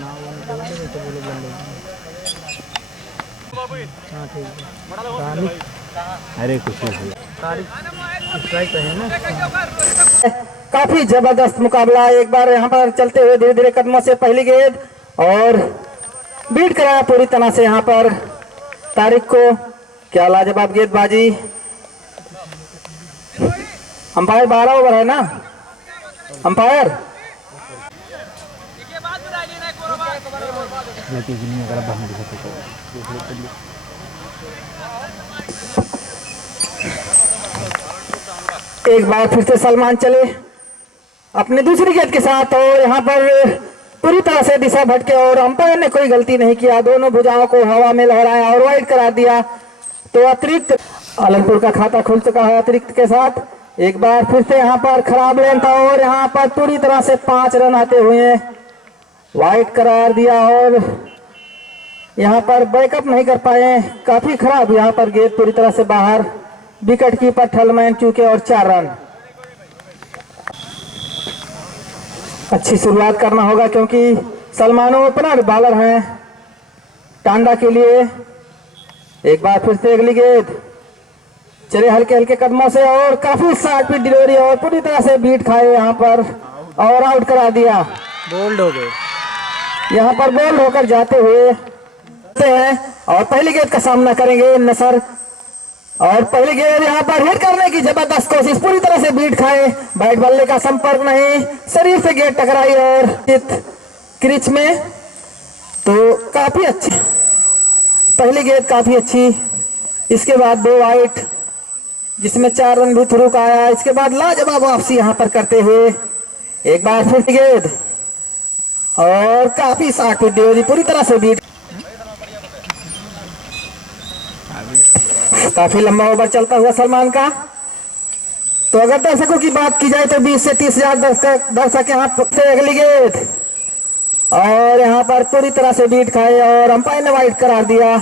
हाँ ठीक है। अरे कुछ स्ट्राइक पे है ना। काफी जबरदस्त मुकाबला। एक बार यहाँ पर चलते हुए धीरे धीरे कदमों से पहली गेंद और बीट कराया पूरी तरह से यहाँ पर तारिक को। क्या लाजवाब गेंदबाजी। अंपायर 12 ओवर है ना अंपायर। एक बार फिर से सलमान चले अपने दूसरी गेंद के साथ और यहाँ पर पूरी तरह से दिशा भटके और अंपायर ने कोई गलती नहीं किया। दोनों भुजाओं को हवा में लहराया और वाइड करा दिया। तो अतिरिक्त आलमपुर का खाता खुल चुका है अतिरिक्त के साथ। एक बार फिर से यहाँ पर खराब लेन था और यहाँ पर पूरी तरह से 5 रन आते हुए वाइड करार दिया और यहाँ पर बैकअप नहीं कर पाए। काफी खराब यहाँ पर गेंद पूरी तरह से बाहर। विकेट कीपर ठलमैन चूके और 4 रन। अच्छी शुरुआत करना होगा क्योंकि सलमान ओपनर बॉलर हैं टांडा के लिए। एक बार फिर से अगली गेंद चले हल्के हल्के कदमों से और काफी शार्प डिलीवरी और पूरी तरह से बीट खाए यहाँ पर और आउट करा दिया। बोल्ड हो गए यहाँ पर बोल्ड होकर जाते हुए हैं और पहली गेंद का सामना करेंगे नसर। और पहली गेंद यहाँ पर हिट करने की जबरदस्त कोशिश पूरी तरह से बीट खाए। बैट बल्ले का संपर्क नहीं शरीर से गेंद टकराई और क्रिच में। तो काफी अच्छी पहली गेंद काफी अच्छी। इसके बाद 2 वाइट जिसमें 4 रन भी थ्रू का आया। इसके बाद लाजवाब वापसी यहाँ पर करते हुए एक बार फिर गेंद और काफी शार्प डिलीवरी पूरी तरह से बीट। काफी लंबा ओवर चलता हुआ सलमान का। तो अगर दर्शकों की बात की जाए तो 20 से 30 हजार दर्शक यहाँ से अगली गेंद और यहाँ पर पूरी तरह से बीट खाए और अंपायर ने वाइड करार दिया।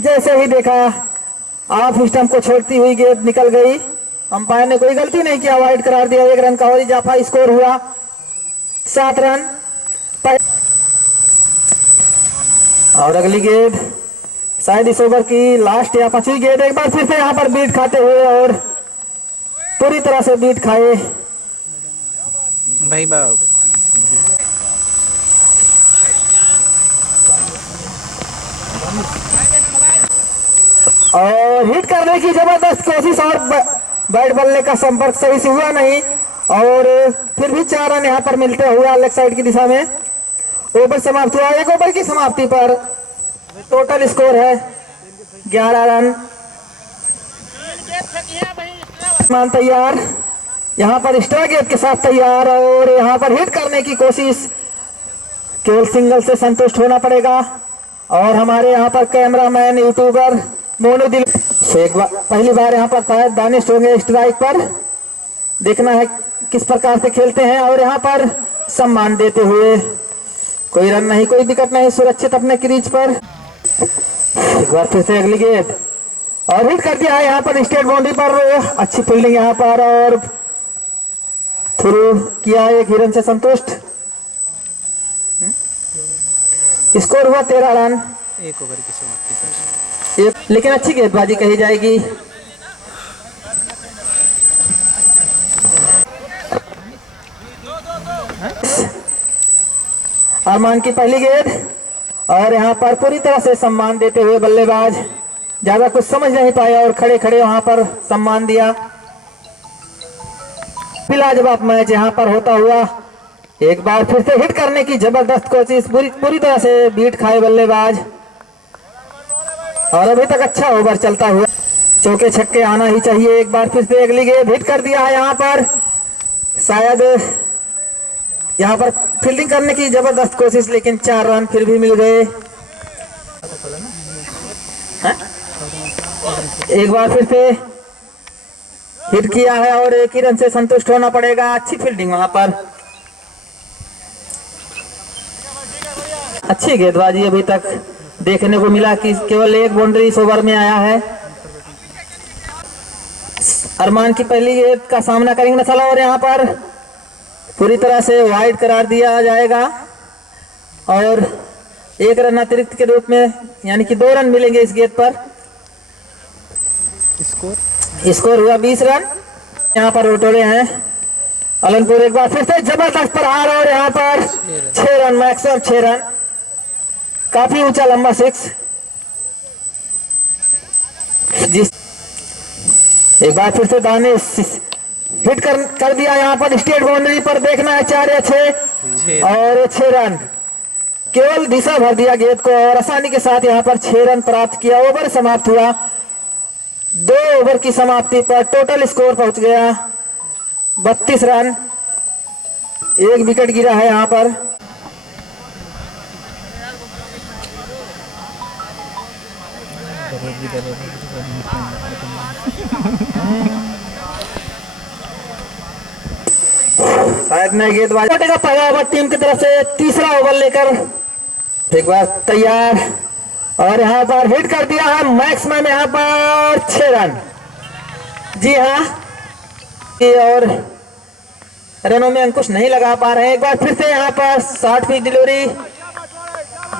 जैसे ही देखा ऑफ स्टंप को छोड़ती हुई गेंद निकल गई। अंपायर ने कोई गलती नहीं किया वाइड करार दिया। 1 रन का और इजाफा स्कोर हुआ 7 रन। और अगली गेंद शायद इस ओवर की लास्ट या 5वीं गेंद। एक बार फिर से यहाँ पर बीट खाते हुए और पूरी तरह से बीट खाए भाई बाब। और हिट करने की जबरदस्त कोशिश और बैट बल्ले का संपर्क सही से हुआ नहीं और फिर भी 4 रन यहाँ पर मिलते हुए लेग साइड की दिशा में। ओवर समाप्त हुआ। 1 ओवर की समाप्ति पर टोटल स्कोर है 11 रन। मान तैयार यहाँ पर एक्स्ट्रा गेंद के साथ तैयार और यहाँ पर हिट करने की कोशिश। केवल सिंगल से संतुष्ट होना पड़ेगा। और हमारे यहाँ पर कैमरामैन यूट्यूबर मोनू दिल एक बार पहली बार यहाँ पर शायद दानिश होंगे स्ट्राइक पर। देखना है किस प्रकार से खेलते हैं और यहाँ पर सम्मान देते हुए कोई रन नहीं कोई विकेट नहीं सुरक्षित अपने क्रीज पर। एक बार फिर से अगली गेंद और हिट कर दिया है यहाँ पर स्टेट बाउंड्री पर। अच्छी फील्डिंग यहाँ पर और थ्रू किया एक हिरन से संतुष्ट। स्कोर हुआ 13 रन 1 ओवर की समाप्ति पर। लेकिन अच्छी गेंदबाजी कही जाएगी। अरमान की पहली गेंद और यहाँ पर पूरी तरह से सम्मान देते हुए बल्लेबाज ज्यादा कुछ समझ नहीं पाया और खड़े खड़े वहां पर सम्मान दिया। लाजवाब मैच यहाँ पर होता हुआ एक बार फिर से हिट करने की जबरदस्त कोशिश पूरी तरह से बीट खाए बल्लेबाज। और अभी तक अच्छा ओवर चलता हुआ चौके छक्के आना ही चाहिए। एक बार फिर से अगली गेंद हिट कर दिया है यहाँ पर। शायद यहाँ पर फील्डिंग करने की जबरदस्त कोशिश लेकिन 4 रन फिर भी मिल गए। एक बार फिर से हिट किया है और 1 ही रन से संतुष्ट होना पड़ेगा। अच्छी फील्डिंग वहां पर। अच्छी गेंदबाजी अभी तक देखने को मिला कि केवल 1 बाउंड्री इस ओवर में आया है। अरमान की पहली गेंद का सामना करेंगे नसला और यहाँ पर पूरी तरह से वाइड करार दिया जाएगा। और 1 रन अतिरिक्त के रूप में, यानी कि 2 रन मिलेंगे इस गेंद पर। स्कोर हुआ 20 रन। यहाँ पर उठोड़े हैं अलनपुर। एक बार फिर से जबरदस्त प्रहार और यहाँ पर 6 रन, मैक्सिमम 6 रन। काफी ऊंचा लंबा 6। जिस एक बार फिर से दानिश हिट कर दिया यहाँ पर स्टेट बाउंड्री पर। देखना है 4 या 6 और 6 रन। केवल दिशा भर दिया गेंद को और आसानी के साथ यहाँ पर 6 रन प्राप्त किया। ओवर समाप्त हुआ। 2 ओवर की समाप्ति पर टोटल स्कोर पहुंच गया 32 रन। 1 विकेट गिरा है यहाँ पर। शायद नए गेंदबाज का पहला ओवर टीम की तरफ से। तीसरा ओवर लेकर एक बार तैयार और यहाँ पर हिट कर दिया है मैक्सिमम यहाँ पर 6 रन। जी हाँ, और रनों में अंकुश नहीं लगा पा रहे हैं। एक बार फिर से यहाँ पर short pitch delivery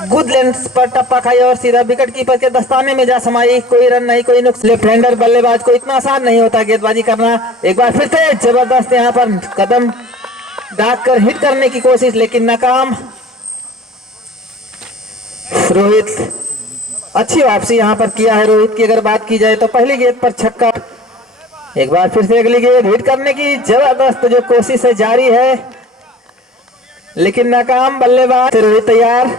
good length पर टप्पा खाई और सीधा विकेट कीपर के दस्ताने में जा समाई। कोई रन नहीं, कोई नुकसान। लेफ्ट हैंडर बल्लेबाज को इतना आसान नहीं होता गेंदबाजी करना। एक बार फिर से जबरदस्त यहाँ पर कदम डालकर हिट करने की कोशिश, लेकिन नाकाम। रोहित अच्छी वापसी यहाँ पर किया है। रोहित की अगर बात की जाए तो पहली गेंद पर छक्का। एक बार फिर से अगली गेंद हिट करने की जबरदस्त जो कोशिश है जारी है, लेकिन नाकाम। बल्लेबाज रोहित तैयार।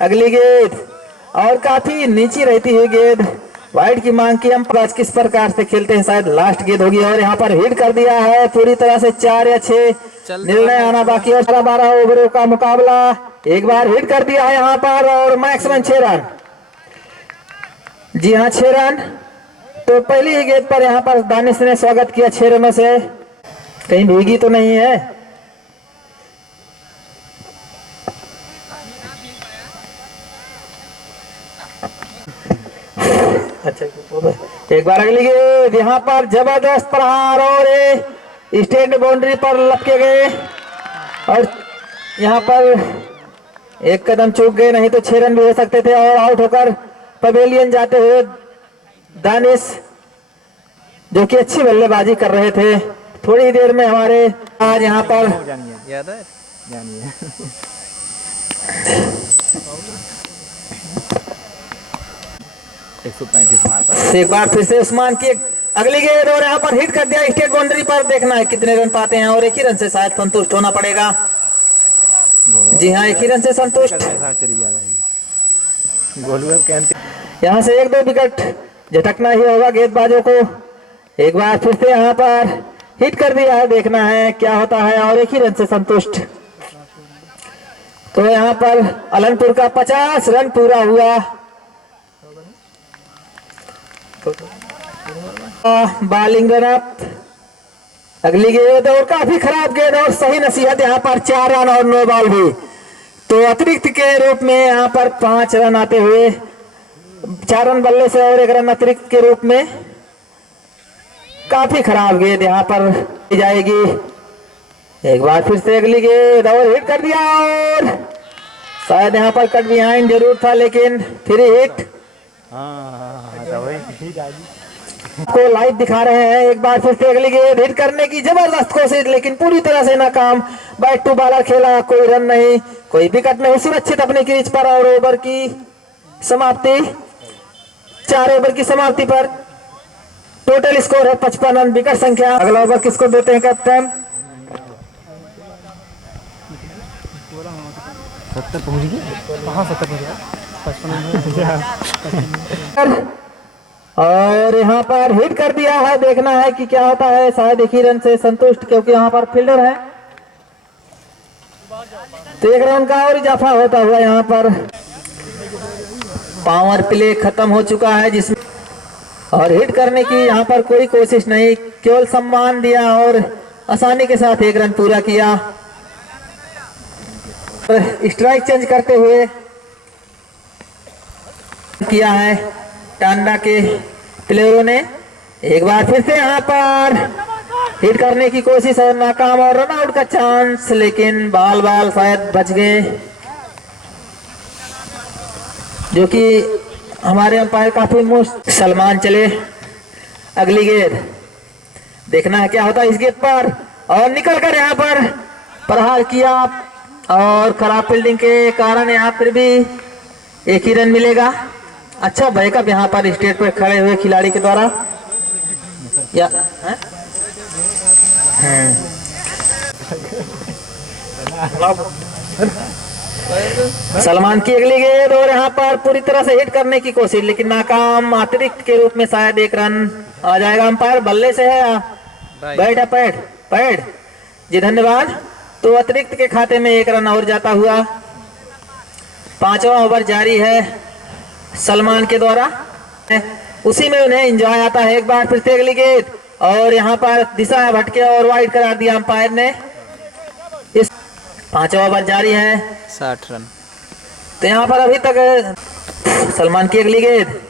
अगली गेंद और काफी नीची रहती हुई गेंद। वाइड की मांग की। अंपायर किस प्रकार से खेलते हैं, शायद लास्ट गेंद होगी और यहाँ पर हिट कर दिया है पूरी तरह से। 4 या 6 निर्णय आना बाकी और 12 ओवरों का मुकाबला। एक बार हिट कर दिया है यहाँ पर और मैक्सिमम 6 रन। जी हाँ, 6 रन। तो पहली ही गेंद पर यहाँ पर दानिश ने स्वागत किया 6 रनों से। कहीं भीगी तो नहीं है। अच्छा, एक बार अगली गेंद यहाँ पर जबरदस्त प्रहार और स्टैंड बाउंड्री पर लपके गए और यहाँ पर एक कदम चूक गए, नहीं तो 6 रन भी हो सकते थे। और आउट होकर पवेलियन जाते हुए दानिश, जो कि अच्छी बल्लेबाजी कर रहे थे। थोड़ी देर में हमारे आज यहाँ पर याद है जानिए एक बार फिर से उस्मान की अगली गेंद और यहाँ पर हिट कर दिया स्टेट बाउंड्री पर। देखना है कितने रन पाते हैं और 1 ही रन से शायद संतुष्ट होना पड़ेगा। जी हाँ, 1 ही रन से संतुष्ट। यहाँ से 1-2 विकेट झटकना ही होगा गेंदबाजों को। एक बार फिर से यहाँ पर हिट कर दिया है। देखना है क्या होता है और 1 ही रन से संतुष्ट। तो यहाँ पर अलनपुर का 50 रन पूरा हुआ। Bowling run up. अगली गेंद और काफी खराब गेंद और सही नसीहत। यहाँ पर 4 रन और 9 बॉल भी। तो अतिरिक्त के रूप में यहाँ पर 5 रन आते हुए 4 रन बल्ले से और 1 रन अतिरिक्त के रूप में। काफी खराब गेंद यहाँ पर जाएगी। एक बार फिर से अगली गेंद और हिट कर दिया और शायद यहाँ पर कट बिहाइंड जरूर था, लेकिन फिर हिट को लाइव दिखा रहे हैं। एक बार फिर से अगली गेंद हिट करने की जबरदस्त कोशिश, लेकिन पूरी तरह से नाकाम। बैक टू बॉलर खेला, कोई रन नहीं, कोई विकेट नहीं। सुरक्षित अपने क्रीज पर और ओवर की समाप्ति। 4 ओवर की समाप्ति पर टोटल स्कोर है 55 रन। विकेट संख्या। अगला ओवर किसको देते हैं कैप्टन? 70 पहुंच गए। कहाँ 70 पहुंच गया? 55 और यहाँ पर हिट कर दिया है। देखना है कि क्या होता है। शायद 1 ही रन से संतुष्ट, क्योंकि यहाँ पर फील्डर है। तो 1 रन का और इजाफा होता हुआ यहाँ पर पावर प्ले खत्म हो चुका है, जिसमें और हिट करने की यहाँ पर कोई कोशिश नहीं, केवल सम्मान दिया और आसानी के साथ 1 रन पूरा किया। स्ट्राइक चेंज करते हुए किया है टांडा के प्लेयरों ने। एक बार फिर से यहाँ पर हिट करने की कोशिश और नाकाम और रन आउट का चांस, लेकिन बाल शायद बच गए। जो कि हमारे अंपायर काफी मुश्त। सलमान चले अगली गेंद, देखना है क्या होता है इस गेंद पर, और निकल कर यहाँ पर प्रहार किया और खराब फील्डिंग के कारण यहाँ फिर भी एक ही रन मिलेगा। अच्छा बैकअप यहाँ पर स्टेट पर खड़े हुए खिलाड़ी के द्वारा या सलमान की अगली गेंद और यहाँ पर पूरी तरह से हिट करने की कोशिश लेकिन नाकाम। अतिरिक्त के रूप में शायद एक रन आ जाएगा। अंपायर बल्ले से है, बैट है पैड पैड जी, धन्यवाद। तो अतिरिक्त के खाते में एक रन और जाता हुआ। 5वां ओवर जारी है सलमान के द्वारा, उसी में उन्हें एंजॉय आता है। एक बार फिर से अगली गेंद और यहाँ पर दिशा भटके और वाइड करार दिया अंपायर ने। इस 5वां ओवर जारी है, 60 रन। तो यहाँ पर अभी तक सलमान की अगली गेंद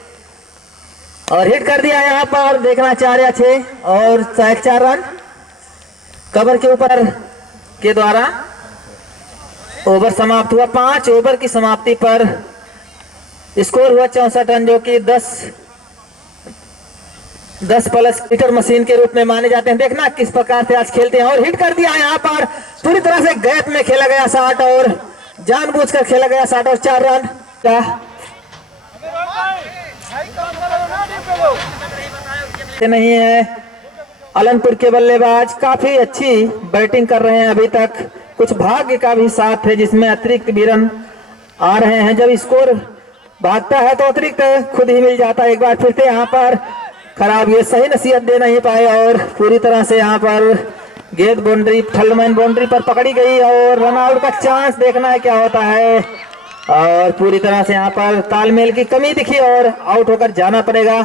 और हिट कर दिया। यहाँ पर देखना 4 या 6 और 4 रन कवर के ऊपर के द्वारा ओवर समाप्त हुआ। 5 ओवर की समाप्ति पर स्कोर हुआ 64 रन, जो कि 10 प्लस मीटर मशीन के रूप में माने जाते हैं। देखना किस प्रकार से आज खेलते हैं। और हिट कर दिया यहाँ पर, पूरी तरह से गैप में खेला गया शॉट और जानबूझकर खेला गया शॉट और 4 रन का नहीं है। अलनपुर के बल्लेबाज काफी अच्छी बैटिंग कर रहे हैं अभी तक। कुछ भाग्य का भी साथ है जिसमें अतिरिक्त भी रन आ रहे हैं। जब स्कोर भागता है तो अतिरिक्त खुद ही मिल जाता है। एक बार फिर से यहाँ पर खराब, ये सही नसीहत दे नहीं पाए और पूरी तरह से यहाँ पर गेंद बाउंड्री थर्डमैन बाउंड्री पर पकड़ी गई और रन आउट का चांस। देखना है क्या होता है। और पूरी तरह से यहाँ पर तालमेल की कमी दिखी और आउट होकर जाना पड़ेगा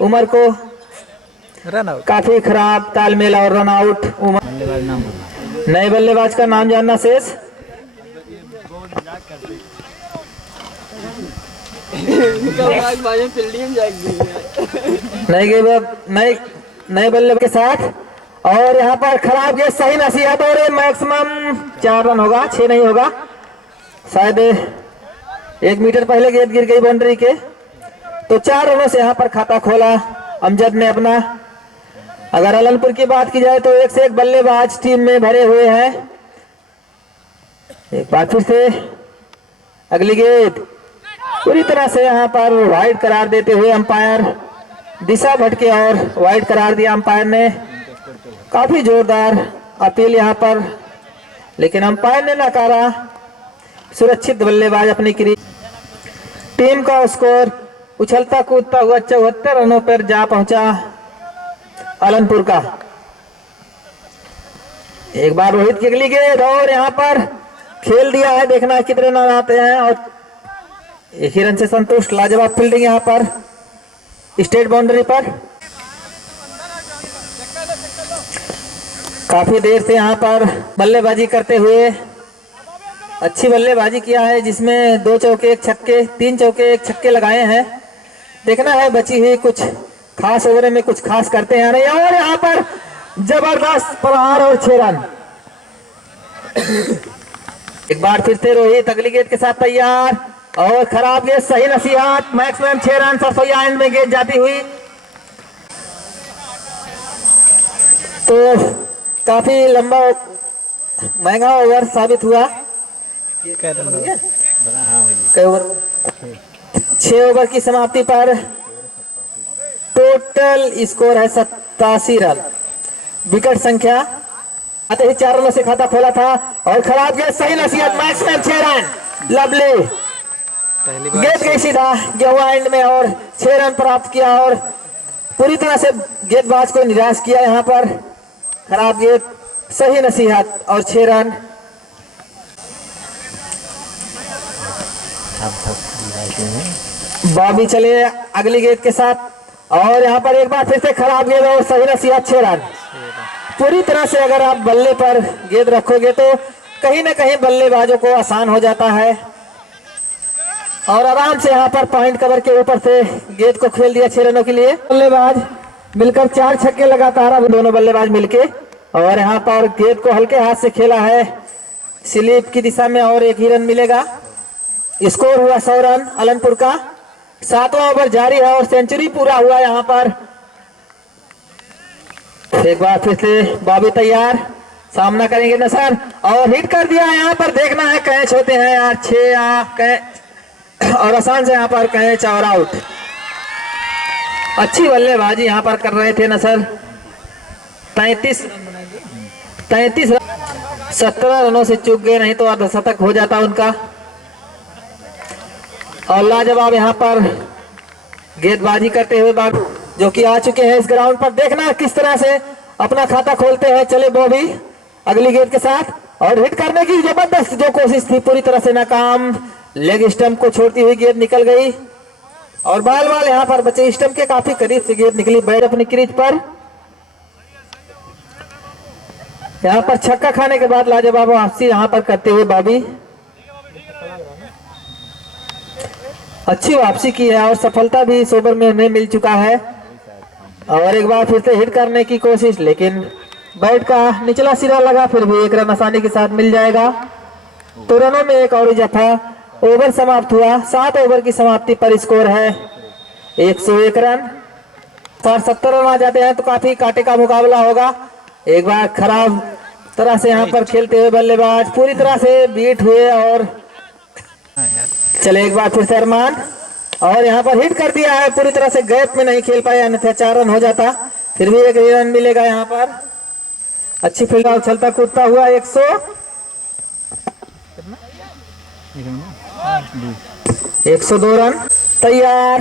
उमर को। रन आउट, काफी खराब तालमेल और रन आउट। उमर नए बल्लेबाज का नाम जानना शेष। नए बल्लेबाज के साथ और यहाँ पर खराब गेंद, सही नसीहत और मैक्सिमम 4 रन होगा, 6 नहीं होगा। शायद 1 मीटर पहले गेंद गिर गई बाउंड्री के, तो 4 रनों से यहाँ पर खाता खोला अमजद ने अपना। अगर अलनपुर की बात की जाए तो एक से एक बल्लेबाज टीम में भरे हुए हैं। एक बार फिर से अगली गेंद पूरी तरह से यहाँ पर वाइड करार देते हुए अंपायर दिशा भटके और वाइड करार दिया अंपायर ने। काफी जोरदार अपील यहाँ पर, लेकिन अंपायर ने नकारा। सुरक्षित बल्लेबाज अपनी क्रीज। टीम का स्कोर उछलता कूदता हुआ 74 रनों पर जा पहुंचा अलनपुर का। एक बार रोहित की अगली गेंद और यहाँ पर खेल दिया है। देखना कितने रन आते हैं और एक ही रन से संतुष्ट। लाजवाब फील्डिंग यहाँ पर स्टेट बाउंड्री पर। काफी देर से यहाँ पर बल्लेबाजी करते हुए अच्छी बल्लेबाजी किया है, जिसमें 2 चौके 1 छक्के 3 चौके 1 छक्के लगाए हैं। देखना है बची हुई कुछ खास ओवर में कुछ खास करते हैं नहीं। और यहाँ पर जबरदस्त प्रहार और 6 रन। एक बार फिर से रोहित अगली गेंद के साथ तैयार और खराब गेंद, सही नसीहत। मैक्सिमम 6 रन सरसोया एंड में गेंद जाती हुई। तो काफी लंबा महंगा ओवर साबित हुआ। कई ओवर 6 ओवर की समाप्ति पर टोटल स्कोर है 87 रन। विकेट संख्या आते ही 4 रनों से खाता खोला था और खराब गेंद, सही नसीहत। Maximum 6 run. लवली गेंद गई सीधा गेंद एंड में और 6 रन प्राप्त किया और पूरी तरह से गेंदबाज को निराश किया। यहाँ पर खराब गेंद, सही नसीहत और 6 रन। बॉबी चले अगली गेंद के साथ और यहाँ पर एक बार फिर से खराब गेंद और सही नसीहत, 6 रन। पूरी तरह से अगर आप बल्ले पर गेंद रखोगे तो कहीं ना कहीं बल्लेबाजों को आसान हो जाता है और आराम से यहाँ पर पॉइंट कवर के ऊपर से गेंद को खेल दिया 6 रनों के लिए। बल्लेबाज मिलकर 4 छक्के लगातार, अब दोनों बल्लेबाज मिलके, और यहाँ पर गेंद को हल्के हाथ से खेला है स्लिप की दिशा में और 1 ही रन मिलेगा। स्कोर हुआ 100 रन अनंतपुर का। 7वां ओवर जारी है और सेंचुरी पूरा हुआ यहाँ पर। एक बार फिर से बॉबी तैयार, सामना करेंगे नसर और हिट कर दिया। यहाँ पर देखना है कैच होते हैं यार 6 और आसान से यहाँ पर कैच और आउट। अच्छी बल्लेबाजी यहाँ पर कर रहे थे नसर। 33 17 रनों से चूक गए, नहीं तो अर्धशतक हो जाता उनका। और लाजवाब यहाँ पर गेंदबाजी करते हुए बाग जो कि आ चुके हैं इस ग्राउंड पर। देखना किस तरह से अपना खाता खोलते हैं। चले बॉबी अगली गेंद के साथ और हिट करने की जबरदस्त जो कोशिश थी पूरी तरह से नाकाम। लेग स्टंप को छोड़ती हुई गेंद निकल गई और बाल यहाँ पर बचे। स्टंप के काफी करीब से गेंद निकली, बैट अपनी क्रीज पर। यहाँ पर छक्का खाने के बाद लाजवाब वापसी यहाँ पर करते हुए बॉबी अच्छी वापसी की है और सफलता भी इस ओवर में उन्हें मिल चुका है। और एक बार फिर से हिट करने की कोशिश, लेकिन बैट का निचला सिरा लगा, फिर भी 1 रन आसानी के साथ मिल जाएगा। तो रनों में एक और इजाफा। ओवर समाप्त हुआ। 7 ओवर की समाप्ति पर स्कोर है 101 रन। 70 रन आ जाते हैं तो काफी कांटे का मुकाबला होगा। एक बार खराब तरह से यहाँ पर खेलते हुए बल्लेबाज पूरी तरह से बीट हुए और चले एक बार फिर से अरमान और यहाँ पर हिट कर दिया है। पूरी तरह से गैप में नहीं खेल पाया, अन्यथा 4 रन हो जाता। फिर भी 1 रन मिलेगा यहाँ पर। अच्छी फील्ड उछलता कूदता हुआ 102 रन तैयार।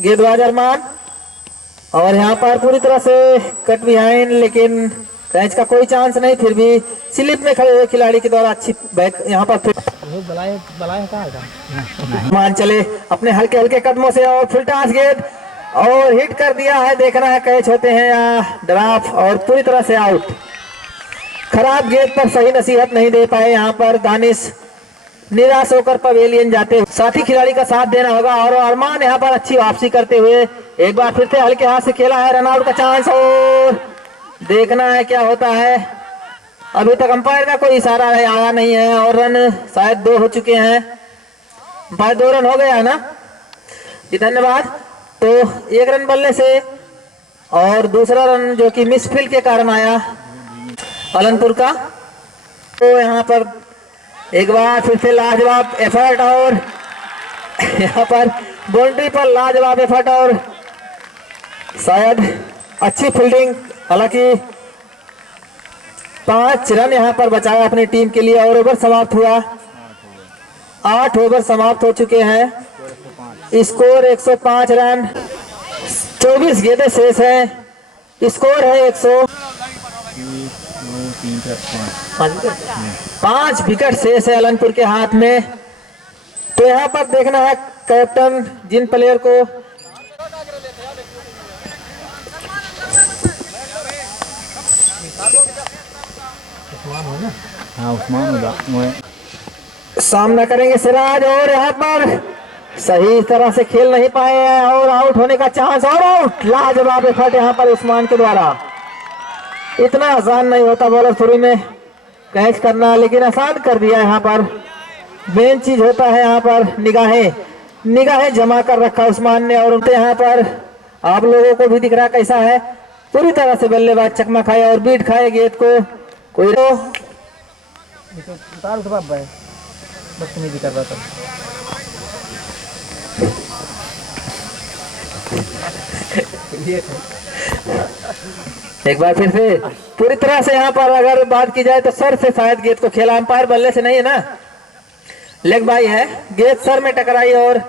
गेंदबाज अरमान और यहाँ पर पूरी तरह से कट बिहाइंड, लेकिन कैच का कोई चांस नहीं। फिर भी स्लिप में खड़े हुए खिलाड़ी के द्वारा अच्छी बैक यहाँ पर मान चले अपने हल्के हल्के कदमों से और फुलटास गेंद और हिट कर दिया है। देखना है कैच होते हैं या ड्रॉप और पूरी तरह से आउट। खराब गेंद पर सही नसीहत नहीं दे पाए यहाँ पर दानिश, निराश होकर पवेलियन जाते। साथी खिलाड़ी का साथ देना होगा और अरमान यहाँ पर अच्छी वापसी करते हुए एक बार फिर से हल्के हाथ से खेला है। रनआउट का चांस और देखना है क्या होता है। अभी तक अंपायर का कोई इशारा आया नहीं है और रन शायद 2 हो चुके हैं। भाई 2 रन हो गया है ना जी, धन्यवाद। तो 1 रन बल्ले से और दूसरा रन जो कि मिसफील्ड के कारण आया अनंतपुर का। तो यहाँ पर एक बार फिर से लाजवाब एफर्ट और यहाँ पर बाउंड्री पर लाजवाब एफर्ट और शायद अच्छी फील्डिंग। हालांकि 5 रन यहाँ पर बचाया अपनी टीम के लिए और ओवर समाप्त हुआ। 8 ओवर समाप्त हो चुके हैं। स्कोर 105 रन, 24 गेंदें शेष है। स्कोर है 5 विकेट शेष है अनंतपुर के हाथ में। तो यहाँ पर देखना है कैप्टन जिन प्लेयर को सामना करेंगे सिराज और यहाँ पर सही तरह से खेल नहीं पाए हैं और आउट होने का चांस और आउट। लाजवाब एफर्ट यहाँ पर उस्मान के द्वारा। इतना आसान नहीं होता बॉलर शुरू में कैच करना, लेकिन आसान कर दिया यहाँ पर। मेन चीज होता है यहाँ पर निगाहें जमा कर रखा उस्मान ने और उनके यहाँ पर आप लोगों को भी दिख रहा कैसा है। पूरी तरह से बल्लेबाज चकमा खाए और बीट खाए गेंद को। कोई तो बदतमीजी कर रहा था। एक बार फिर से पूरी तरह से यहाँ पर अगर बात की जाए तो सर से शायद गेंद को खेला, अंपायर बल्ले से नहीं है ना, लेग बाई है। गेंद सर में टकराई और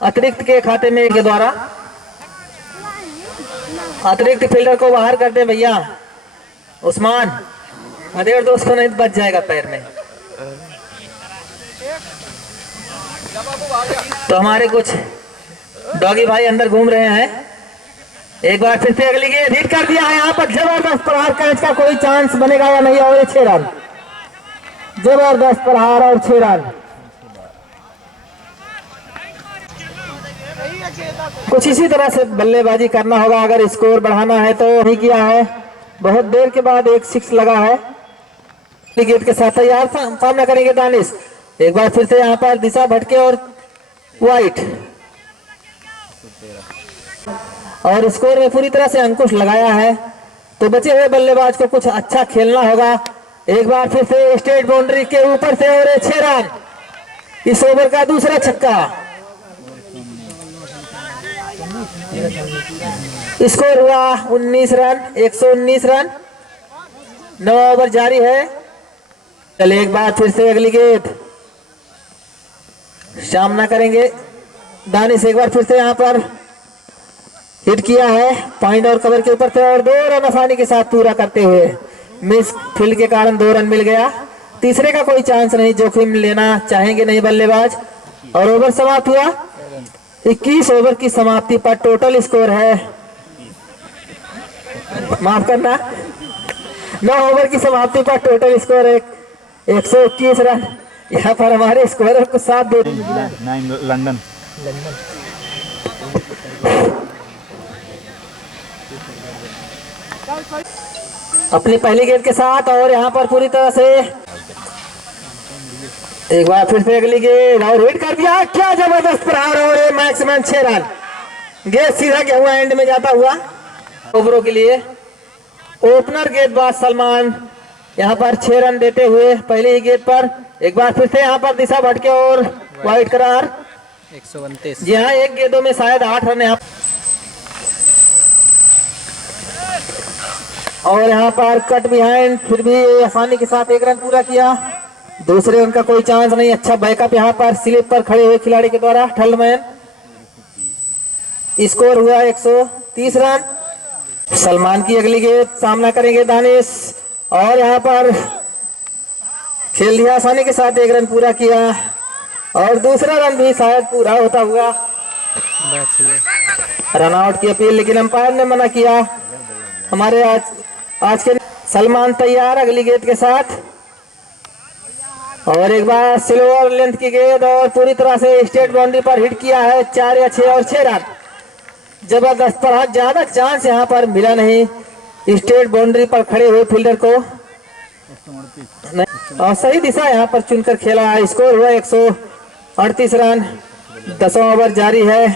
अतिरिक्त के खाते में के द्वारा अतिरिक्त फील्डर को बाहर कर दे भैया उस्मान। अगर दोस्तों नहीं बच जाएगा पैर में। तो हमारे कुछ डॉगी भाई अंदर घूम रहे हैं। एक बार फिर से अगली गेंद हिट कर दिया है। यहाँ पर जबरदस्त प्रहार, कैच का कोई चांस बनेगा या नहीं और 6 रन। जबरदस्त प्रहार और 6 रन। कुछ इसी तरह से बल्लेबाजी करना होगा अगर स्कोर बढ़ाना है। तो नहीं किया है, बहुत देर के बाद एक 6 लगा है। गेंद के साथ तैयार सामना करेंगे दानिश एक बार फिर से यहाँ पर दिशा भटके और वाइट, और स्कोर में पूरी तरह से अंकुश लगाया है। तो बचे हुए बल्लेबाज को कुछ अच्छा खेलना होगा। एक बार फिर से स्टेट बाउंड्री के ऊपर से और 6 रन, इस ओवर का दूसरा छक्का। स्कोर हुआ 19 रन, 119 रन, 9 ओवर जारी है। चलिए एक बार फिर से अगली गेंद सामना करेंगे दानिश। एक बार फिर से यहाँ पर हिट किया है पॉइंट और कवर के ऊपर से, और 2 रन आसानी के साथ पूरा करते हुए मिस फील्ड के कारण 2 रन मिल गया। तीसरे का कोई चांस नहीं, जोखिम लेना चाहेंगे नहीं बल्लेबाज। और ओवर समाप्त हुआ। 21 ओवर की समाप्ति पर टोटल स्कोर है, माफ करना, 9 ओवर की समाप्ति पर टोटल स्कोर है 121 रन। यहाँ पर हमारे स्कोरर को साथ दे लंदन। अपनी पहली गेंद के साथ, और यहाँ पर पूरी तरह से एक बार फिर से अगली गेंद और हिट कर दिया। क्या जबरदस्त प्रहार, और ये मैक्सिमम 6 रन। गेंद सीधा क्या हुआ, एंड में जाता हुआ ओवरों के लिए। ओपनर गेंदबाज सलमान यहाँ पर 6 रन देते हुए पहली ही गेंद पर। एक बार फिर से यहाँ पर दिशा भटके और वाइट करार। 129। जी हाँ, एक गेंदों में शायद 8 रन यहाँ, और यहाँ पर कट बिहाइंड, फिर भी आसानी के साथ 1 रन पूरा किया। दूसरे रन का कोई चांस नहीं। अच्छा बैकअप यहाँ पर स्लिप पर खड़े हुए खिलाड़ी के द्वारा, ठल्डमैन। स्कोर हुआ 130 रन। सलमान की अगली गेंद सामना करेंगे दानिश, और यहाँ पर खेल दिया आसानी के साथ, 1 रन पूरा किया, और दूसरा रन भी शायद पूरा होता हुआ। रन आउट की अपील, लेकिन अंपायर ने मना किया। हमारे आज के सलमान तैयार अगली गेंद के साथ, और एक बार स्लोअर लेंथ की गेंद, और पूरी तरह से स्टेट बाउंड्री पर हिट किया है। 4 या 6 और 6 रन। जबरदस्त पर ज्यादा चांस यहाँ पर मिला नहीं स्टेट बाउंड्री पर खड़े हुए फील्डर को, और सही दिशा यहाँ पर चुनकर खेला। स्कोर हुआ 138 रन, 10वां ओवर जारी है।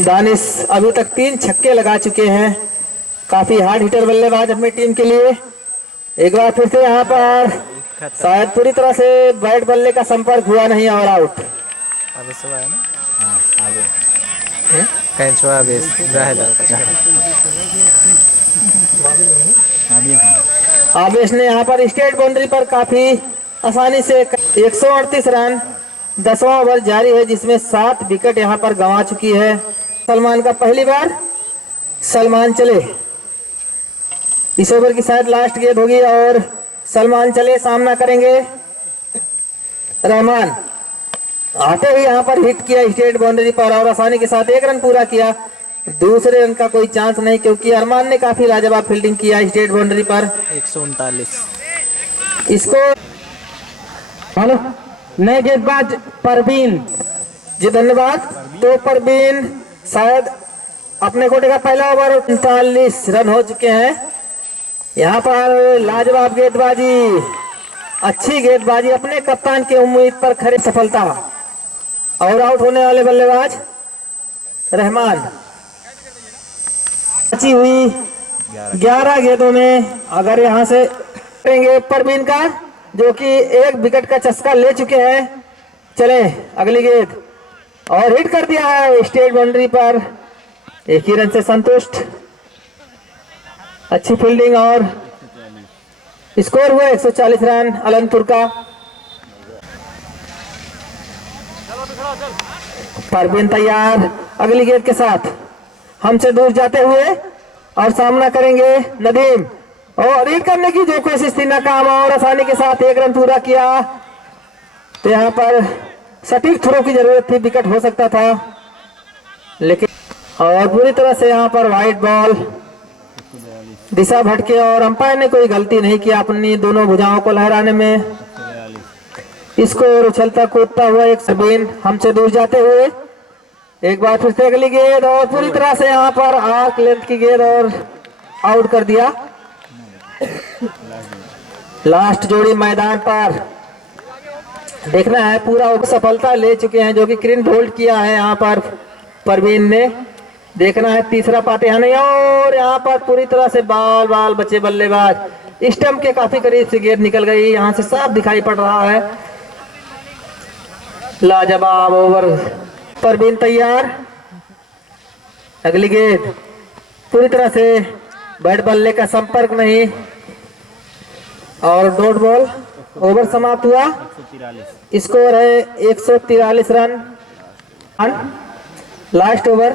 दानिश अभी तक 3 छक्के लगा चुके हैं, काफी हार्ड हिटर बल्लेबाज अपनी टीम के लिए। एक बार फिर से यहाँ पर शायद पूरी तरह से बैट बल्ले का संपर्क हुआ नहीं, और आउट। आगे सब आया ना, आगे कैच हुआ, बेस जाहिर आवेश ने यहाँ पर स्टेट बाउंड्री पर काफी आसानी से 138 रन, 10वां ओवर जारी है, जिसमें 7 विकेट यहाँ पर गंवा चुकी है। सलमान का पहली बार, सलमान चले। इस ओवर की शायद लास्ट गेंद होगी, और सलमान चले, सामना करेंगे रहमान। आते ही यहाँ पर हिट किया स्टेट बाउंड्री पर, और आसानी के साथ 1 रन पूरा किया। दूसरे रन का कोई चांस नहीं, क्योंकि अरमान ने काफी लाजवाब फील्डिंग किया स्टेट बाउंड्री पर। 139। इसको हेलो नए गेंदबाज परवीन जी, धन्यवाद। तो परवीन शायद अपने कोटे का पहला ओवर 39 रन हो चुके हैं। यहाँ पर लाजवाब गेंदबाजी, अच्छी गेंदबाजी, अपने कप्तान की उम्मीद पर खरी सफलता। और आउट होने वाले बल्लेबाज रहमान। बची हुई 11 गेंदों में अगर यहाँ से करेंगे परवीन का, जो कि 1 विकेट का चस्का ले चुके हैं। चले अगली गेंद, और हिट कर दिया है स्टेट बाउंड्री पर, 1 ही रन से संतुष्ट। अच्छी फील्डिंग, और स्कोर हुआ 140 रन अलनपुर का। परवीन तैयार अगली गेंद के साथ, हमसे दूर जाते हुए, और सामना करेंगे नदीम। और रीड करने की जो कोशिश थी नाकाम, और आसानी के साथ 1 रन पूरा किया। तो यहाँ पर सटीक थ्रो की जरूरत थी, विकेट हो सकता था, लेकिन और पूरी तरह से यहाँ पर वाइट बॉल। दिशा भटके, और अंपायर ने कोई गलती नहीं किया अपनी दोनों भुजाओं को लहराने में। इसको उछलता कूदता हुआ एक सरबीन हमसे दूर जाते हुए। एक बार फिर से अगली गेंद, और पूरी तरह से यहाँ पर आर्क लेंथ की गेंद, और आउट कर दिया। लास्ट जोड़ी मैदान पर देखना है, पूरा सफलता ले चुके हैं जो कि क्रीन होल्ड किया है यहाँ पर परवीन ने। देखना है तीसरा पाते हैं नहीं, और यहाँ पर पूरी तरह से बाल बाल बचे बल्लेबाज। स्टंप के काफी करीब से गेंद निकल गई, यहाँ से साफ दिखाई पड़ रहा है। लाजवाब ओवर। परवीन तैयार, अगली गेंद पूरी तरह से बैट बल्ले का संपर्क नहीं, और डॉट बॉल। ओवर समाप्त हुआ, स्कोर है 143 रन। लास्ट ओवर,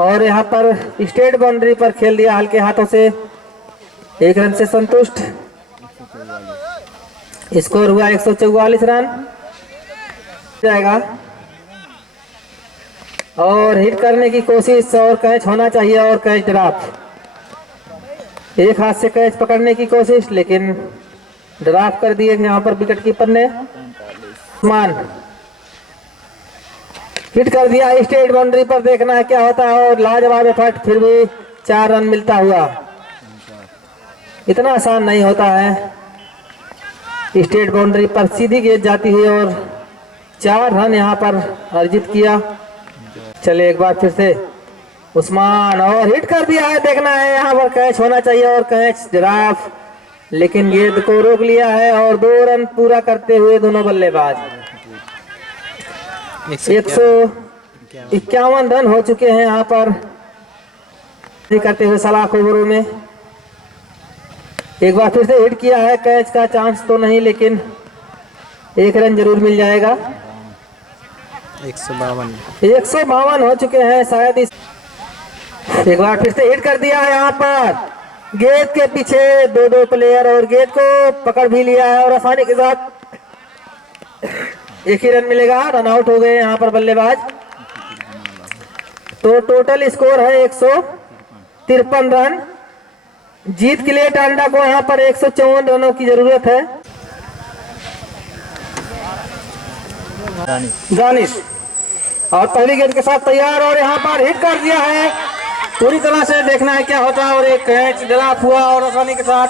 और यहाँ पर स्ट्रेट बाउंड्री पर खेल दिया हल्के हाथों से, 1 रन से संतुष्ट। स्कोर हुआ 144 रन जाएगा, और हिट करने की कोशिश, और कैच होना चाहिए, और कैच ड्रॉप। एक हाथ से कैच पकड़ने की कोशिश, लेकिन ड्रॉप कर दिए यहाँ पर विकेट कीपर ने। मान हिट कर दिया स्ट्रेट बाउंड्री पर, देखना है क्या होता है, और लाजवाब एफर्ट, फिर भी 4 रन मिलता हुआ। इतना आसान नहीं होता है, स्ट्रेट बाउंड्री पर सीधी गेंद जाती है, और 4 रन यहाँ पर अर्जित किया। चले एक बार फिर से उस्मान, और हिट कर दिया है, देखना है यहाँ पर कैच होना चाहिए, और कैच ड्रॉप, लेकिन गेंद को रोक लिया है, और 2 रन पूरा करते हुए दोनों बल्लेबाज। 151 रन हो चुके हैं यहाँ पर करते हुए सलाख ओवरों में। एक बार फिर से हिट किया है, कैच का चांस तो नहीं, लेकिन 1 रन जरूर मिल जाएगा। 152 हो चुके हैं शायद। एक बार फिर से हिट कर दिया है यहाँ पर, गेंद के पीछे 2 प्लेयर, और गेंद को पकड़ भी लिया है, और आसानी के साथ 1 ही रन मिलेगा। रन आउट हो गए यहाँ पर बल्लेबाज। तो टोटल स्कोर है 153 रन। जीत के लिए टांडा को यहाँ पर 154 रनों की जरूरत है। दानिश, और पहली गेंद के साथ तैयार, और यहाँ पर हिट कर दिया है पूरी तरह से, देखना है क्या होता है, और एक कैच ड्रॉप हुआ, और आसानी के साथ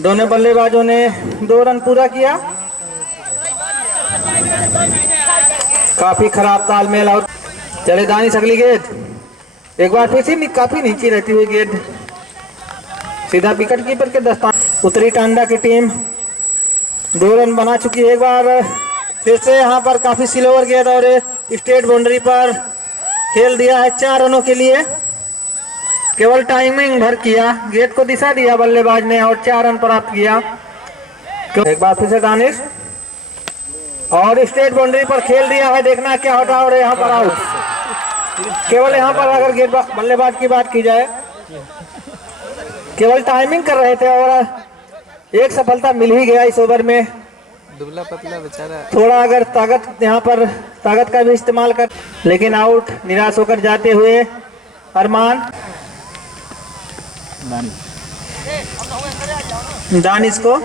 दोनों बल्लेबाजों ने 2 रन पूरा किया। काफी खराब तालमेल। और चले दानिश, अगली गेंद एक बार फिर से काफी नीचे रहती हुई गेंद सीधा विकेट कीपर के दस्तान उतरी। टांडा की टीम 2 रन बना चुकी है। एक बार फिर से यहाँ पर काफी स्लोअर गेंद, और स्ट्रेट बाउंड्री पर खेल दिया है 4 रनों के लिए। केवल टाइमिंग भर किया, गेंद को दिशा दिया बल्लेबाज ने, और 4 रन प्राप्त किया। एक बार फिर से दानिश, और स्ट्रेट बाउंड्री पर खेल दिया है, देखना क्या होता है, और यहाँ पर आउट। केवल यहाँ पर अगर गेंद बल्लेबाज की बात की जाए, केवल टाइमिंग कर रहे थे, और एक सफलता मिल ही गया इस ओवर में। दुबला पतला बेचारा, थोड़ा अगर ताकत यहाँ पर ताकत का भी इस्तेमाल कर, लेकिन आउट। निराश होकर जाते हुए अरमान। दानिश को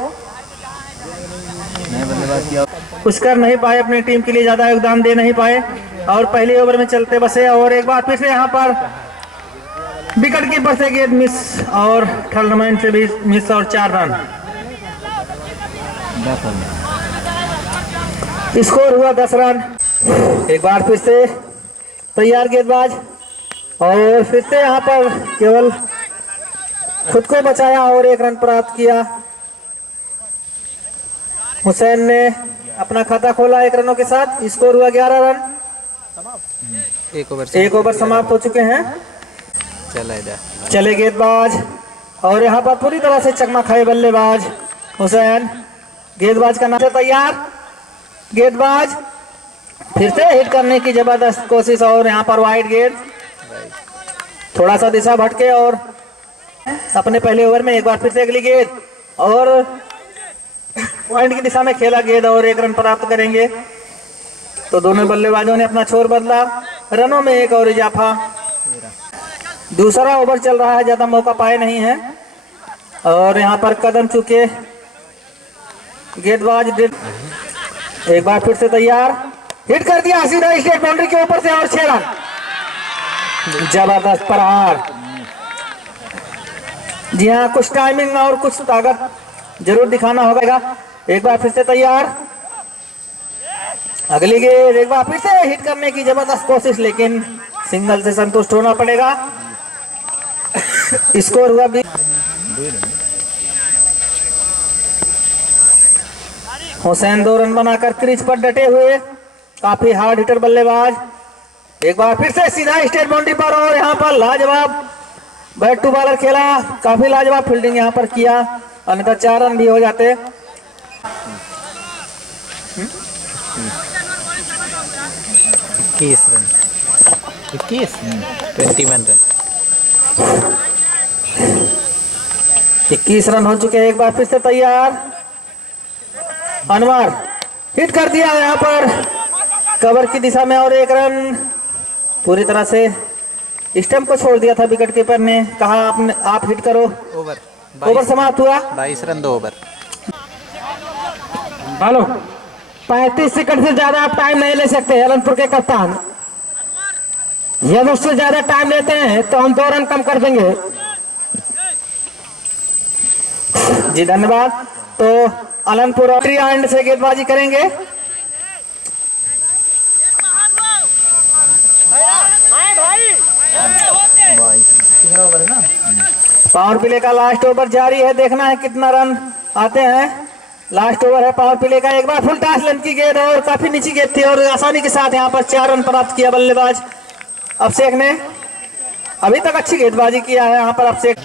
कुछ कर नहीं पाए, अपनी टीम के लिए ज्यादा योगदान दे नहीं पाए, और पहले ओवर में चलते बसे। और एक बार फिर से यहाँ पर विकेट कीपर से गेंद मिस, और टूर्नामेंट से भी मिस, और 4 रन। स्कोर हुआ 10 रन। एक बार फिर से तैयार गेंदबाज, और फिर से यहाँ पर केवल खुद को बचाया, और 1 रन प्राप्त किया। हुसैन ने अपना खाता खोला 1 रनों के साथ। स्कोर हुआ 11 रन। 1 ओवर समाप्त हो चुके हैं। चले गेंदबाज, और यहाँ पर पूरी तरह से चकमा खाए बल्लेबाज हुसैन। गेंदबाज का नाम से तैयार, गेंदबाज फिर से हिट करने की जबरदस्त कोशिश, और यहाँ पर वाइड गेंद, थोड़ा सा दिशा भटके, और अपने पहले ओवर में एक बार फिर से अगली गेंद, और पॉइंट की दिशा में खेला गेंद, और 1 रन प्राप्त करेंगे। तो दोनों बल्लेबाजों ने अपना छोर बदला, रनों में 1 और इजाफा। दूसरा ओवर चल रहा है, ज्यादा मौका पाए नहीं है, और यहाँ पर कदम चुके गेंदबाज। एक बार फिर से तैयार, हिट कर दिया सीधा स्ट्रेट बाउंड्री के ऊपर से, और 6 रन। जबरदस्त प्रहार। जी हाँ, कुछ टाइमिंग और कुछ ताकत जरूर दिखाना होगा। एक बार फिर से तैयार, अगली गेंद एक बार फिर से हिट करने की जबरदस्त कोशिश, लेकिन सिंगल से संतुष्ट होना पड़ेगा। स्कोर हुआ भी हुसैन 2 रन बनाकर क्रीज पर डटे हुए, काफी हार्ड हिटर बल्लेबाज। एक बार फिर से सीधा स्टेट बाउंड्री पर, और यहाँ पर लाजवाब बैट टू बॉलर खेला, काफी लाजवाब फील्डिंग यहाँ पर किया, अन्यथा 4 रन भी हो जाते। 21 रन, 21 21 रन, 21 रन हो चुके हैं। एक बार फिर से तैयार, अनवर हिट कर दिया यहाँ पर कवर की दिशा में, और 1 रन पूरी तरह से स्टंप को छोड़ दिया था विकेट कीपर ने, कहा आपने आप हिट करो। ओवर समाप्त हुआ, 22 रन 2 ओवर। हेलो, 35 सेकंड से ज्यादा आप टाइम नहीं ले सकते अनंतपुर के कप्तान। यदि उससे ज्यादा टाइम लेते हैं तो हम 2 रन कम कर देंगे। जी धन्यवाद। तो अनंतपुर और एंड से गेंदबाजी करेंगे। पावर प्ले का लास्ट ओवर जारी है, देखना है कितना रन आते हैं। लास्ट ओवर है पावर प्ले का। एक बार फुल टॉस लेंथ की गेंद, और काफी नीची गेंद थी, और आसानी के साथ यहाँ पर 4 रन प्राप्त किया बल्लेबाज अभिषेक ने। अभी तक अच्छी गेंदबाजी किया है यहाँ पर अभिषेक।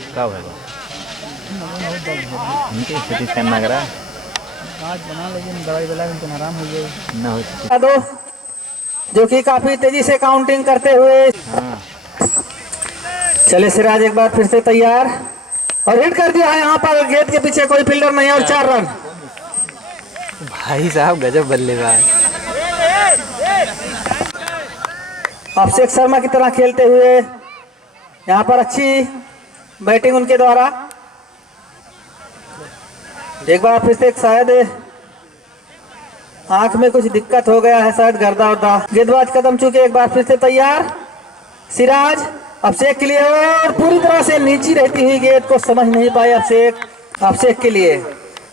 जो कि काफी तेजी से काउंटिंग करते हुए चले। सिराज एक बार फिर से तैयार, और हिट कर दिया है यहाँ पर, गेंद के पीछे कोई फील्डर नहीं, और 4 रन। भाई साहब गजब बल्लेबाज। अभिषेक शर्मा की तरह खेलते हुए यहाँ पर अच्छी बैटिंग उनके द्वारा। एक बार फिर से शायद आंख में कुछ दिक्कत हो गया है, शायद गर्दा उर्दा। गेंदबाज कदम चुके, एक बार फिर से तैयार। सिराज अभिषेक के लिए, और पूरी तरह से नीची रहती हुई गेंद को समझ नहीं पाए अभिषेक के लिए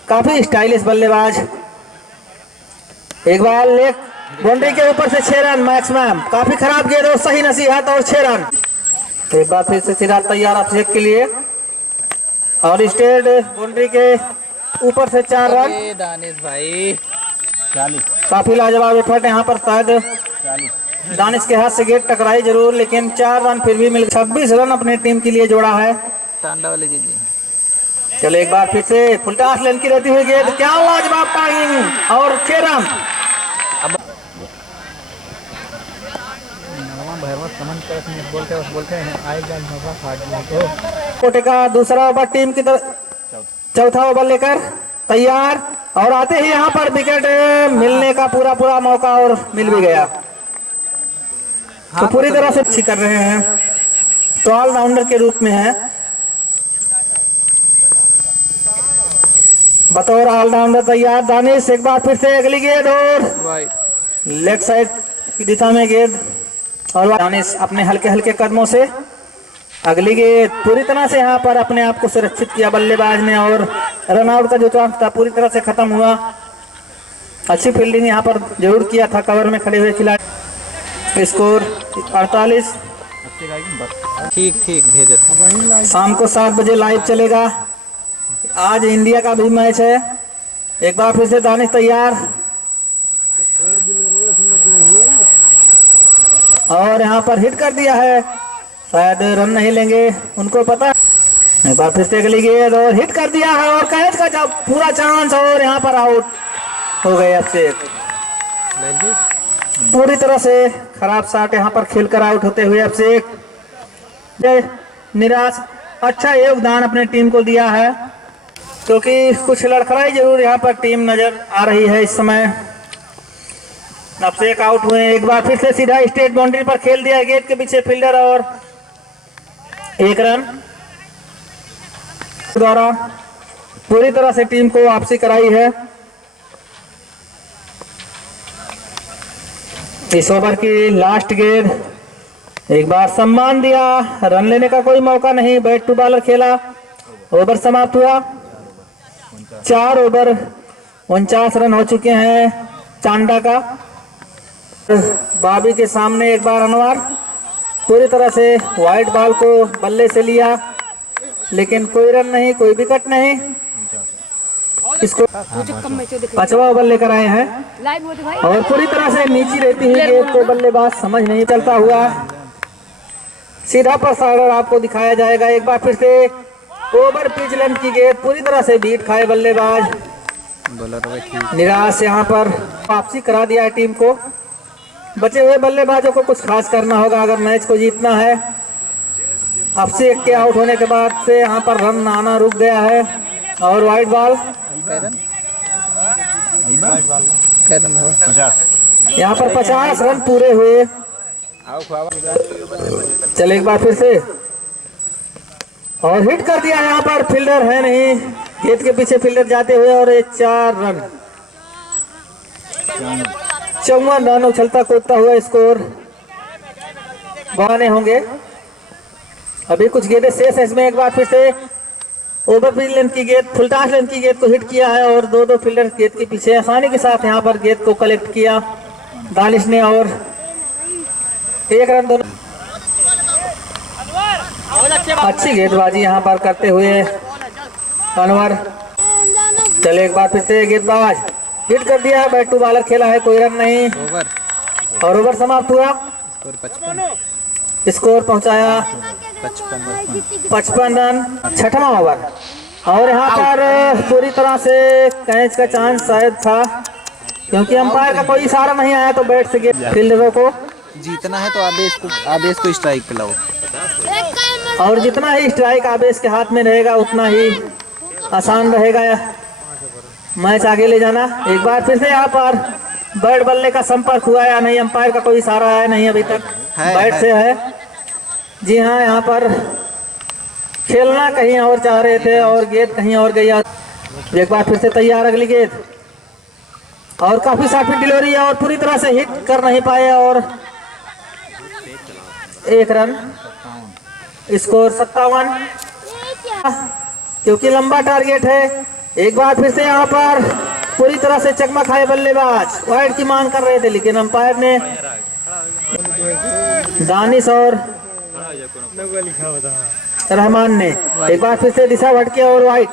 काफी स्टाइलिश बल्लेबाज। एक बार लेग बाउंड्री के ऊपर से 6 रन मैक्सिमम, काफी खराब गेंद और सही नसीहत, और 6 रन। एक बार फिर से सिराज तैयार अभिषेक के लिए, और स्टेट बाउंड्री के ऊपर से 4 रन। दानिश भाई 40, काफी लाजवाब एफर्ट यहाँ पर, शायद दानिश के हाथ से गेंद टकराई जरूर, लेकिन 4 रन फिर भी मिल। 26 रन अपने टीम के लिए जोड़ा है। टांडा वाले जी। चलो एक बार फिर से फुल टॉस लेंथ की रहती हुई गेंद, क्या लाजवाब टाइमिंग, और 6 रन। कोटे का दूसरा ओवर टीम की तरफ, चौथा ओवर लेकर तैयार, और आते ही यहाँ पर विकेट मिलने का पूरा मौका, और मिल भी गया। तो पूरी तरह से अच्छी कर रहे हैं, तो ऑलराउंडर के रूप में है, बतौर ऑलराउंडर तैयार दानिश। एक बार फिर से अगली गेंद, और लेग साइड की दिशा में गेंद, और दानिश अपने हल्के हल्के कदमों से अगली गेंद पूरी तरह से यहाँ पर अपने आप को सुरक्षित किया बल्लेबाज ने, और रन आउट का जो चांस था पूरी तरह से खत्म हुआ। अच्छी फील्डिंग यहाँ पर जरूर किया था कवर में खड़े हुए खिलाड़ी। स्कोर 48। ठीक भेज देते। शाम को 7 बजे लाइव चलेगा। आज इंडिया का भी मैच है। एक बार फिर से दानिश तैयार, और यहाँ पर हिट कर दिया है, शायद रन नहीं लेंगे, उनको पता। एक बार फिर से अगली गेंद, और हिट कर दिया है, और कैच का पूरा चांस, और यहाँ पर आउट हो गए अभिषेक। पूरी तरह से खराब शॉट यहाँ पर खेलकर आउट होते हुए अभिषेक निराश। अच्छा योगदान अपने टीम को दिया है, क्योंकि कुछ लड़खड़ाई जरूर यहाँ पर टीम नजर आ रही है इस समय। अभिषेक आउट हुए। एक बार फिर से सीधा स्टेट बाउंड्री पर खेल दिया, गेंद के पीछे फील्डर, और 1 रन द्वारा पूरी तरह से टीम को वापसी कराई है। इस ओवर की लास्ट गेंद, एक बार सम्मान दिया, रन लेने का कोई मौका नहीं, बैट टू बॉलर खेला, ओवर समाप्त हुआ। 4 ओवर 49 रन हो चुके हैं चांडा का। बाबी के सामने एक बार अनवर पूरी तरह से वाइट बॉल को बल्ले से लिया, लेकिन कोई रन नहीं, कोई विकेट नहीं। इसको 5वां ओवर लेकर आए हैं और पूरी तरह से नीचे रहती हुई गेंद को बल्लेबाज समझ नहीं चलता हुआ सीधा प्रसारण आपको दिखाया जाएगा। एक बार फिर से ओवर पिच लेंथ की गेंद पूरी तरह से बीट खाए बल्लेबाज, निराश यहाँ पर वापसी करा दिया है टीम को। बचे हुए बल्लेबाजों को कुछ खास करना होगा अगर मैच को जीतना है। अभिषेक के आउट होने के बाद से यहाँ पर रन आना रुक गया है और वाइट बॉल यहाँ पर 50 रन पूरे हुए। चले एक बार फिर से और हिट कर दिया, यहाँ पर फील्डर है नहीं, गेंद के पीछे फील्डर जाते हुए और 4 रन 54 रन उछलता कूदता हुआ स्कोर बनाने होंगे। अभी कुछ गेंदें शेष है इसमें। एक बार फिर से ओवर पिच लेंथ की गेंद, फुल टॉस लेंथ की गेंद को हिट किया है और दो फील्डर गेंद के पीछे आसानी के साथ यहाँ पर गेंद को कलेक्ट किया दानिश ने और 1 रन दोनों। अच्छी गेंदबाजी यहाँ पर करते हुए अनवर। चले एक बार फिर से गेंदबाज हिट कर दिया है, बैट टू बॉलर खेला है, कोई रन नहीं और ओवर समाप्त हुआ। स्कोर पहुंचाया 55 रन 6वां ओवर और यहाँ पर पूरी तरह से कैच का चांस शायद था क्योंकि अंपायर का कोई इशारा नहीं आया तो बैट से फील्डरों को जीतना है तो आदेश को स्ट्राइक पे लाओ और जितना ही स्ट्राइक आवेश के हाथ में रहेगा उतना ही आसान रहेगा मैच आगे ले जाना। एक बार फिर से यहाँ पर बैट बल्ले का संपर्क हुआ या नहीं, अंपायर का कोई इशारा आया नहीं अभी तक, बैट से है। जी हाँ, यहाँ पर खेलना कहीं और चाह रहे थे और गेंद कहीं और गई। एक बार फिर से तैयार अगली गेंद और काफी शार्प डिलीवरी और पूरी तरह से हिट कर नहीं पाए और 1 रन। स्कोर 57 क्योंकि लंबा टारगेट है। एक बार फिर से यहाँ पर पूरी तरह से चकमा खाए बल्लेबाज, वाइड की मांग कर रहे थे लेकिन अंपायर ने दानिश और रहमान ने एक बार फिर से दिशा भटके और वाइड,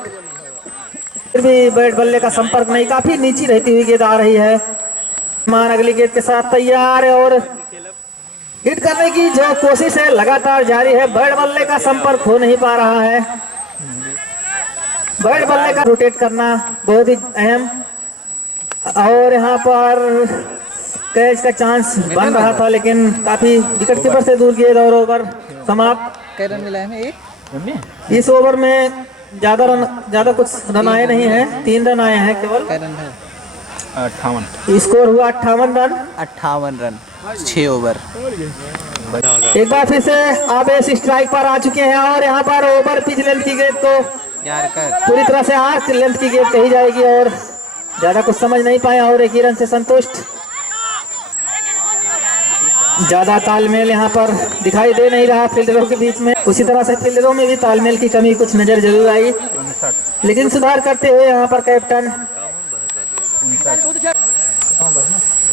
फिर भी बैट बल्ले का संपर्क नहीं, काफी नीचे रहती हुई गेंद आ रही है। रहमान अगली गेंद के साथ तैयार है और हिट करने की जो कोशिश है लगातार जारी है। बैट बल्ले का संपर्क हो नहीं पा रहा है। बैट बल्ले का रोटेट करना बहुत ही अहम और यहाँ पर कैच का चांस बन रहा था लेकिन काफी विकेट कीपर से दूर गेंद और ओवर समाप्त। कितने रन मिला है इस ओवर में ज्यादा कुछ रन आए नहीं हैं, 3 रन आए हैं केवल। 58 स्कोर हुआ 58 रन 6 ओवर। एक बार फिर से आवेश स्ट्राइक पर आ चुके हैं और यहाँ पर ओवर पिच लेंथ की गेंद को पूरी तरह से आर्क लेंथ की गेंद कही जाएगी और ज्यादा कुछ समझ नहीं पाए और 1 ही रन से संतुष्ट। ज्यादा तालमेल यहाँ पर दिखाई दे नहीं रहा फील्डरों के बीच में, उसी तरह से फील्डरों में भी तालमेल की कमी कुछ नजर जरूर आई लेकिन सुधार करते हुए यहाँ पर कैप्टन।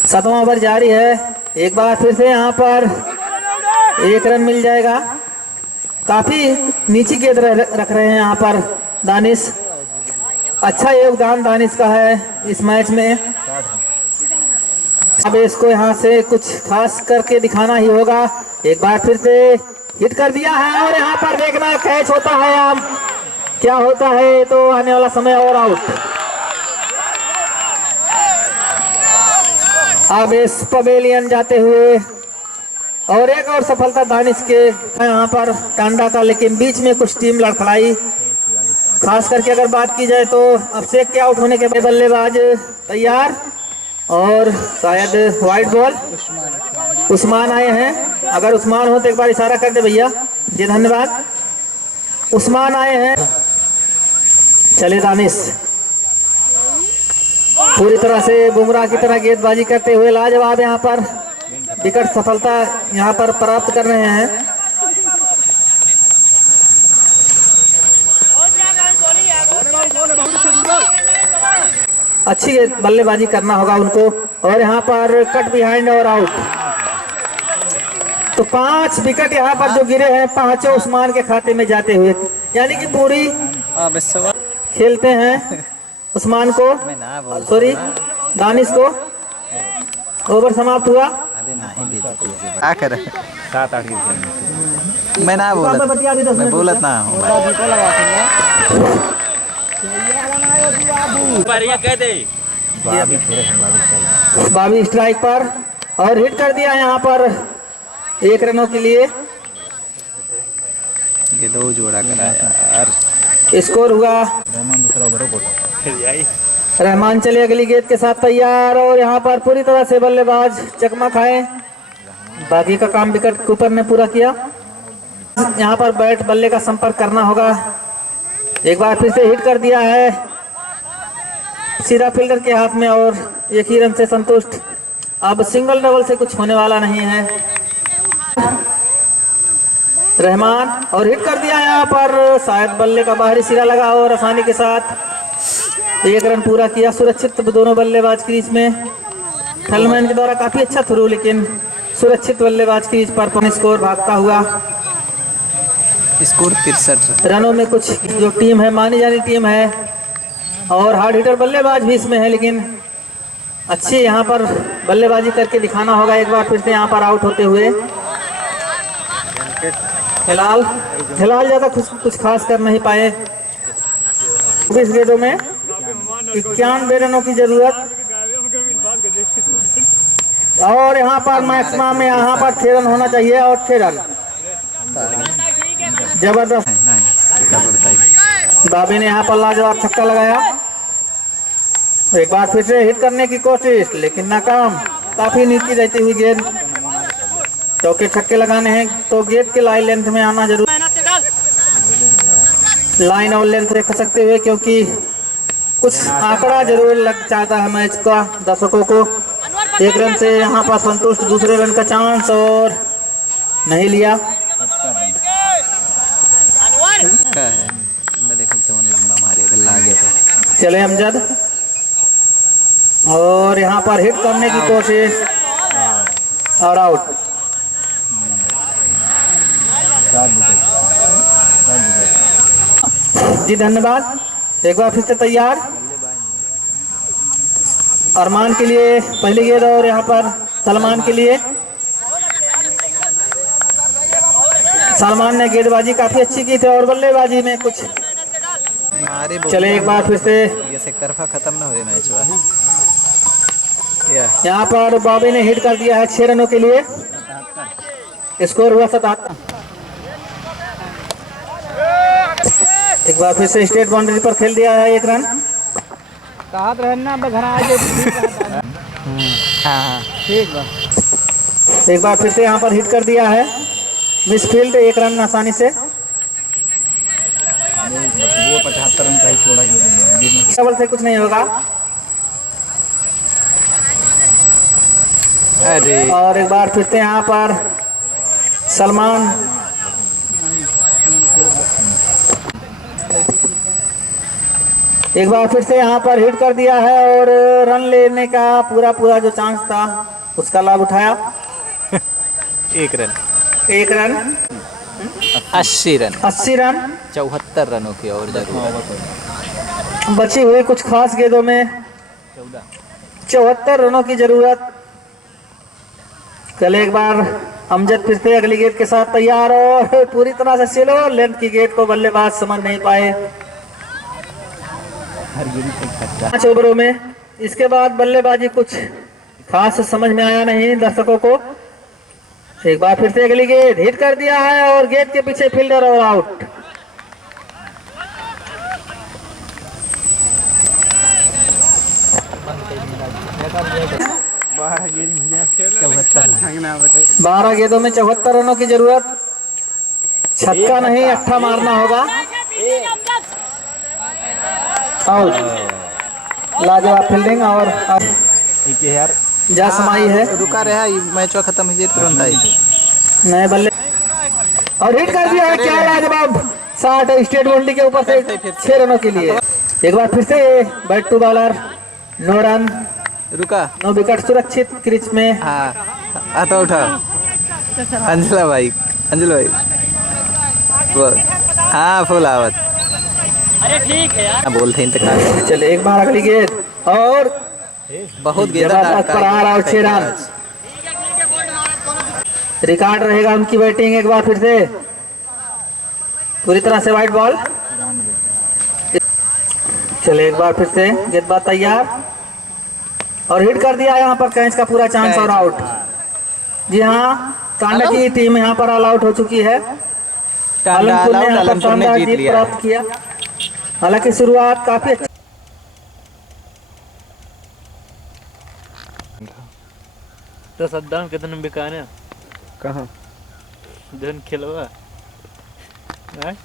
7वां ओवर जारी है। एक बार फिर से यहाँ पर 1 रन मिल जाएगा। काफी नीचे गेंद रख रहे हैं यहाँ पर दानिश, अच्छा योगदान दानिश का है इस मैच में। अब इसको यहाँ से कुछ खास करके दिखाना ही होगा। एक बार फिर से हिट कर दिया है और यहाँ पर देखना कैच होता है या क्या होता है तो आने वाला समय और आउट। अब इस पवेलियन जाते हुए और एक और सफलता दानिश के यहाँ पर टांडा का, लेकिन बीच में कुछ टीम लड़खड़ाई। खास करके अगर बात की जाए तो अभिषेक के आउट होने के बाद बल्लेबाज तैयार और शायद वाइट बॉल उस्मान आए हैं। अगर उस्मान हो तो एक बार इशारा कर दे भैया जी, धन्यवाद। उस्मान आए हैं। चले दानिश पूरी तरह से बुमराह की तरह गेंदबाजी करते हुए लाजवाब यहाँ पर विकेट सफलता यहाँ पर प्राप्त कर रहे हैं। अच्छी बल्लेबाजी करना होगा उनको। और यहाँ पर कट बिहाइंड और आउट। तो 5 विकेट यहाँ पर जो गिरे हैं, पांचों उस्मान के खाते में जाते हुए, यानी कि पूरी खेलते हैं उस्मान को, सॉरी दानिश को। ओवर समाप्त हुआ। क्या करे 7-8 मैं ना बोलत, मैं बोलत ना हूँ। बाबी स्ट्राइक पर और हिट कर दिया यहाँ पर 1 रनों के लिए। ये 2 जोड़ा करा यार। स्कोर हुआ रहमान चले अगली गेंद के साथ तैयार। और यहाँ पर पूरी तरह से बल्लेबाज चकमा खाए। बाकी का काम विकेट कीपर ने पूरा किया। यहाँ पर बैट बल्ले का संपर्क करना होगा। एक बार फिर से हिट कर दिया है सीधा फील्डर के हाथ में और 1 ही रन से संतुष्ट। अब सिंगल डबल से कुछ होने वाला नहीं है। रहमान और हिट कर दिया यहाँ पर, शायद बल्ले का बाहरी सिरा लगा और आसानी के साथ 1 रन पूरा किया। सुरक्षित दोनों बल्लेबाज क्रीज में। थलमैन के द्वारा काफी अच्छा थ्रू, लेकिन सुरक्षित बल्लेबाज क्रीज पर स्कोर भागता हुआ। स्कोर 63 रनों में कुछ जो टीम है, मानी जानी टीम है और हार्ड हिटर बल्लेबाज भी इसमें है, लेकिन अच्छी यहाँ पर बल्लेबाजी करके दिखाना होगा। एक बार फिर से यहाँ पर आउट होते हुए हिलाल ज्यादा कुछ खास कर नहीं पाए। 20 गेंदों में 91 रनों की जरूरत। और यहाँ पर मैक्सिमम में यहाँ पर 6 रन होना चाहिए और 6 रन। जबरदस्त बाबी ने यहाँ पर लाजवाब छक्का लगाया। एक बार फिर से हिट करने की कोशिश, लेकिन नाकाम। काफी नीचे रहती हुई गेंद। चौके छक्के लगाने हैं तो गेंद के लाइन लेंथ में आना जरूर, लाइन और लेंथ देख सकते हुए, क्योंकि कुछ आंकड़ा जरूर लग जाता है मैच का दर्शकों को। 1 रन से यहाँ पर संतुष्ट। दूसरे रन का चांस और नहीं लिया। चले अमजद और यहाँ पर हिट करने की कोशिश और आउट। जी धन्यवाद। एक बार फिर से तैयार अरमान के लिए पहली गेंद और यहाँ पर सलमान के लिए। सलमान ने गेंदबाजी काफी अच्छी की थी और बल्लेबाजी में कुछ। चले एक बार फिर से एक तरफा खत्म ना हुए मैच। यहाँ पर बॉबी ने हिट कर दिया है 6 रनों के लिए। स्कोर हुआ 77। एक बार फिर से स्ट्रेट बाउंड्री पर खेल दिया है 1 रन। एक बार फिर से यहाँ पर हिट कर दिया है मिसफील्ड। 1 रन आसानी से। डबल से कुछ नहीं होगा। और एक बार फिर से यहाँ पर सलमान एक बार फिर से यहाँ पर हिट कर दिया है और रन लेने का पूरा जो चांस था उसका लाभ उठाया। 1 रन 80 रन 74 रनों की और जरूरत। बची हुई कुछ खास गेंदों में 74 रनों की जरूरत। कल एक बार अमजद फिर से अगली गेंद के साथ तैयार और पूरी तरह से स्लो लेंथ की गेंद को बल्लेबाज समझ नहीं पाए 5 ओवरों में। इसके बाद बल्लेबाजी कुछ खास समझ में आया नहीं दर्शकों को। एक बार फिर से अगली गेंद हिट कर दिया है और गेंद के पीछे फील्डर और आउट। बारह गेंदों में 74 रनों की जरूरत। छक्का नहीं, अट्ठा मारना होगा। आउट। लाजवाब फील्डिंग और जा समाई है। रुका रहा मैच खत्म हो तुरंत आई नए बल्ले और हिट कर दिया है। क्या लाजवाब 60 स्टेट बाउंड्री के ऊपर से 6 रनों के लिए। एक बार फिर से bat to bowler no run, रुका। नो विकेट, सुरक्षित क्रीज में। हाँ आता उठाओ। अंजला भाई, अंजल भाई वो, हाँ फुल आवत। अरे ठीक है यार, बोलते इंतकाल। चले एक बार अगली गेंद और बहुत गेंदा जबरदस्त प्रहार और 6 रन। रिकॉर्ड रहेगा उनकी बैटिंग एक बार फिर से पूरी तरह से वाइड बॉल। चले एक बार फिर से गेंदबाज तैयार और हिट कर दिया यहाँ पर कैच का पूरा चांस और आउट। जी हाँ, टांडा की टीम यहाँ पर ऑल आउट हो चुकी है। टांडा पालनपुर ने यहाँ पर पालनपुर ने शानदार जीत जीत लिया। प्राप्त किया। हालांकि शुरुआत काफी अच्छी। तो सद्दाम कितने बिकाने कहाँ धन खिलवा